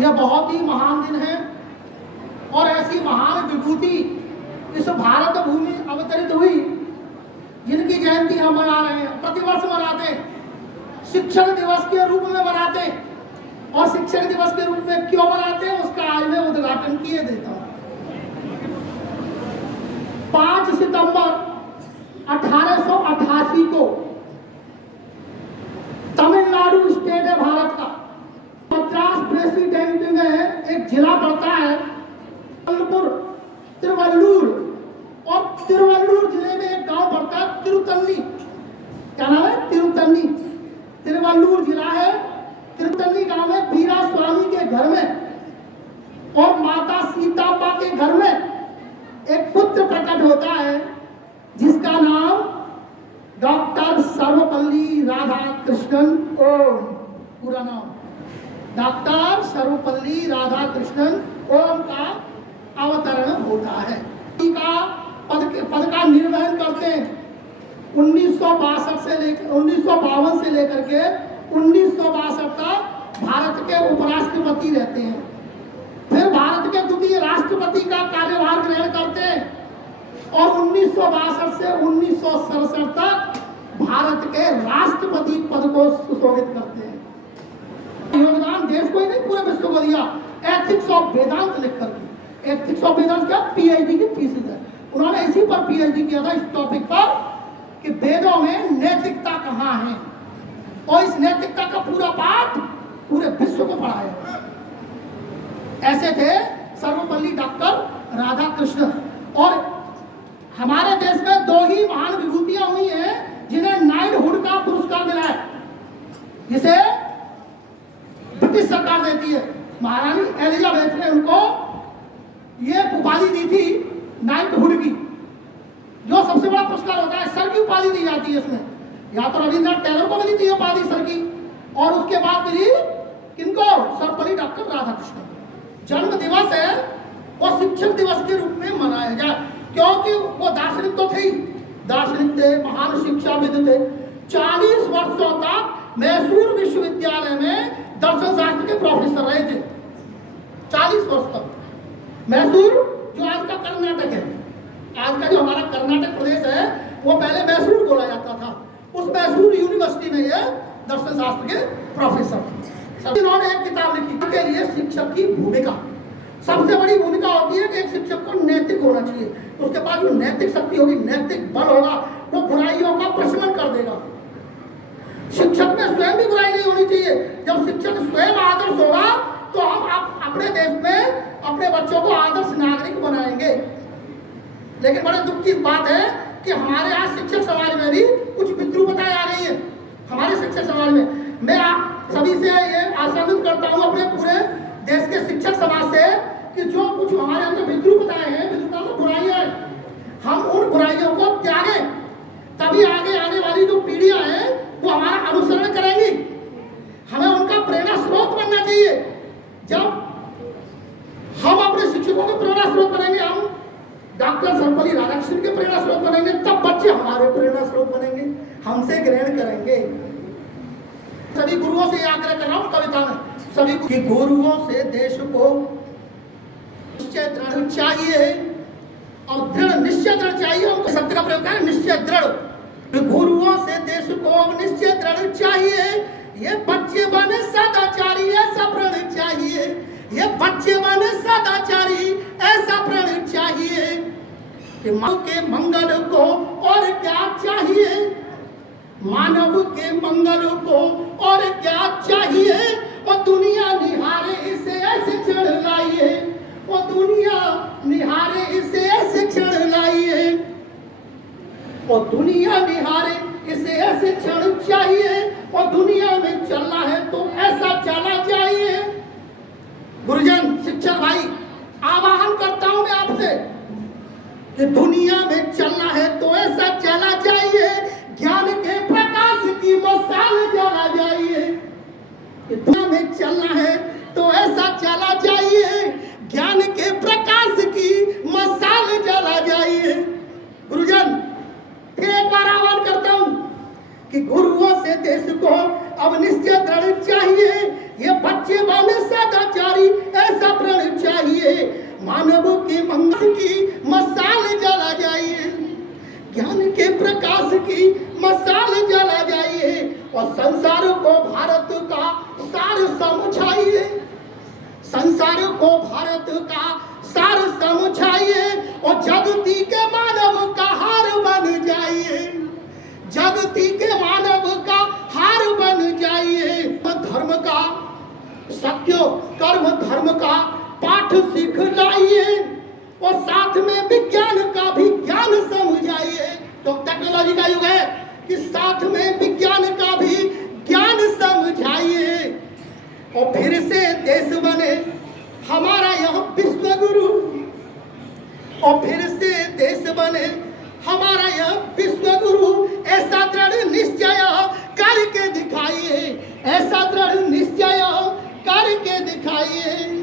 यह बहुत ही महान दिन है और ऐसी महान विभूति इस भारत भूमि अवतरित हुई जिनकी जयंती हम मना रहे हैं, प्रतिवर्ष मनाते हैं, शिक्षक दिवस के रूप में मनाते हैं। और शिक्षक दिवस के रूप में क्यों मनाते हैं उसका आज मैं उद्घाटन किए देता हूं। 5 सितंबर 1888 को तमिलनाडु स्टेट है भारत का, मद्रास प्रेसिडेंट में एक जिला पड़ता है तिरुवल्लूर, और तिरुवल्लूर जिले में एक गांव पड़ता है तिरुतन्नी। क्या नाम है? तिरुतन्नी। तिरुवल्लूर जिला है, तिरुतन्नी गांव में वीरा स्वामी के घर में और माता सीताम्बा के घर में एक पुत्र प्रकट होता है जिसका नाम डॉक्टर सर्वपल्ली राधाकृष्णन ओम, पूरा नाम डॉक्टर सर्वपल्ली राधाकृष्णन ओम का अवतरण होता है। पद का निर्वहन करते हैं 1962 से लेकर 1952 से लेकर के 1962 तक भारत के उपराष्ट्रपति रहते हैं। फिर भारत के द्वितीय राष्ट्रपति का कार्यभार ग्रहण करते हैं और 1962 से 1967 तक भारत के राष्ट्रपति पद को सुशोभित करते हैं। योगदान देश को ही नहीं पूरे विश्व को दिया। एथिक्स ऑफ वेदांत लिख करके, एथिक्स ऑफ वेदांत क्या पीएचडी की थीसिस है, उन्होंने इसी पर पीएचडी किया था, इस टॉपिक पर कि वेदों में नैतिकता कहाँ है, और इस नैतिकता का पूरा पाठ पूरे विश्व को पढ़ाया। ऐसे थे सर्वपल्ली डॉक्टर राधाकृष्ण। और हमारे देश में 2 ही महान विभूतियां हुई हैं जिन्हें नाइटहुड का पुरस्कार मिला है, जिसे ब्रिटिश सरकार देती है। महारानी एलिजाबेथ ने उनको ये उपाधि दी थी नाइटहुड की, जो सबसे बड़ा पुरस्कार होता है। सर की उपाधि दी जाती है इसमें, या तो रविंद्रनाथ टैगोर को मिली थी उपाधि सर की, और उसके बाद मिली किनको? सर्वपल्ली डॉक्टर राधाकृष्णन। जन्म दिवस है वो शिक्षक दिवस के रूप में मनाया जाए, क्योंकि वो दार्शनिक तो थे, दार्शनिक थे, महान शिक्षाविद थे। 40 वर्षों तक मैसूर विश्वविद्यालय में दर्शन शास्त्र के प्रोफेसर रहे थे। 40 वर्ष तक मैसूर, जो आज का कर्नाटक है, आज का जो हमारा कर्नाटक प्रदेश है, वो पहले मैसूर बोला जाता था। उस मैसूर यूनिवर्सिटी में ये दर्शन शास्त्र के प्रोफेसर थे। इन्होंने एक किताब लिखी के लिए शिक्षक की भूमिका। सबसे बड़ी भूमिका होती है कि एक शिक्षक को नैतिक होना चाहिए, उसके पास जो नैतिक शक्ति होगी, नैतिक बल होगा, वो बुराइयों का प्रशमन कर देगा। शिक्षक में स्वयं भी बुराई नहीं होनी चाहिए। जब शिक्षक स्वयं आदर्श होगा तो हम अपने देश में अपने बच्चों को आदर्श नागरिक बनाएंगे। लेकिन बड़े दुख की बात है कि हमारे यहाँ शिक्षक समाज में भी कुछ विद्रूपताएं आ रही है। हमारे शिक्षक समाज में मैं सभी से ये आशान्वित करता हूँ, अपने पूरे देश के शिक्षक समाज से, कि जो कुछ हमारे अंदर विद्रूपताएं हैं, विद्रूपताएं बुराइयां हैं, हम उन बुराइयों को त्यागें, तभी आगे आने वाली जो पीढ़ियां हैं वो हमारा अनुसरण करेंगी। हमें उनका प्रेरणा स्रोत बनना चाहिए। जब हम अपने शिक्षकों के प्रेरणा स्रोत बनेंगे, हम डॉक्टर सर्वपल्ली राधाकृष्णन के प्रेरणा स्रोत बनेंगे, तब बच्चे हमारे प्रेरणा स्रोत बनेंगे, हमसे ग्रहण करेंगे। सभी गुरुओं से आग्रह कर रहा हूं कविता में, सभी कि गुरुओं से देश को निश्चय दृढ़ चाहिए, और दृढ़ निश्चय दृढ़ चाहिए। हमको शब्द का प्रयोग करें, निश्चय दृढ़। गुरुओं से देश को निश्चय दृढ़ चाहिए, ये बच्चे बने सदाचारी, ऐसा प्रण चाहिए, ये बच्चे बने सदाचारी, ऐसा प्रण चाहिए कि मानव के मंगल को और क्या चाहिए, मानव के मंगल को और क्या चाहिए, और दुनिया निहारे इसे ऐसे क्षण लाइए, और दुनिया निहारे इसे ऐसे क्षण लाइए, और दुनिया निहारे इसे ऐसे क्षण चाहिए, और दुनिया में चलना है तो ऐसा चला जाइए। गुरुजन, शिक्षक भाई, आह्वान करता हूं मैं आपसे कि दुनिया में चलना है तो ऐसा चला जाइए, ज्ञान के प्रकाश की मशाल जला जाइए। दुनिया में चलना है तो ऐसा चला जाइए, ज्ञान के प्रकाश की मशाल जला जाइए। गुरुजन, फिर एक बार आह्वान करता हूं कि गुरुओं से देश को अब निश्चय दृढ़ चाहिए, ये बच्चे बने सदाचारी, मानव के मंगल की मसाल जला जाइए, ज्ञान के प्रकाश की मसाल जला जाइए और संसार को भारत का सार समझाइए, संसार को भारत का सार समझाइए और जगती के मानव का हार बन जाइए, जगती के मानव का हार बन जाइए। धर्म का सत्य कर्म धर्म का पाठ सिखलाइए और साथ में विज्ञान का भी ज्ञान समझाइए। तो टेक्नोलॉजी का युग है कि साथ में विज्ञान का भी ज्ञान समझाइए और फिर से देश बने हमारा यह विश्व गुरु, और फिर से देश बने हमारा यह विश्व गुरु। ऐसा दृढ़ निश्चय करके दिखाइए, ऐसा दृढ़ निश्चय करके दिखाइए।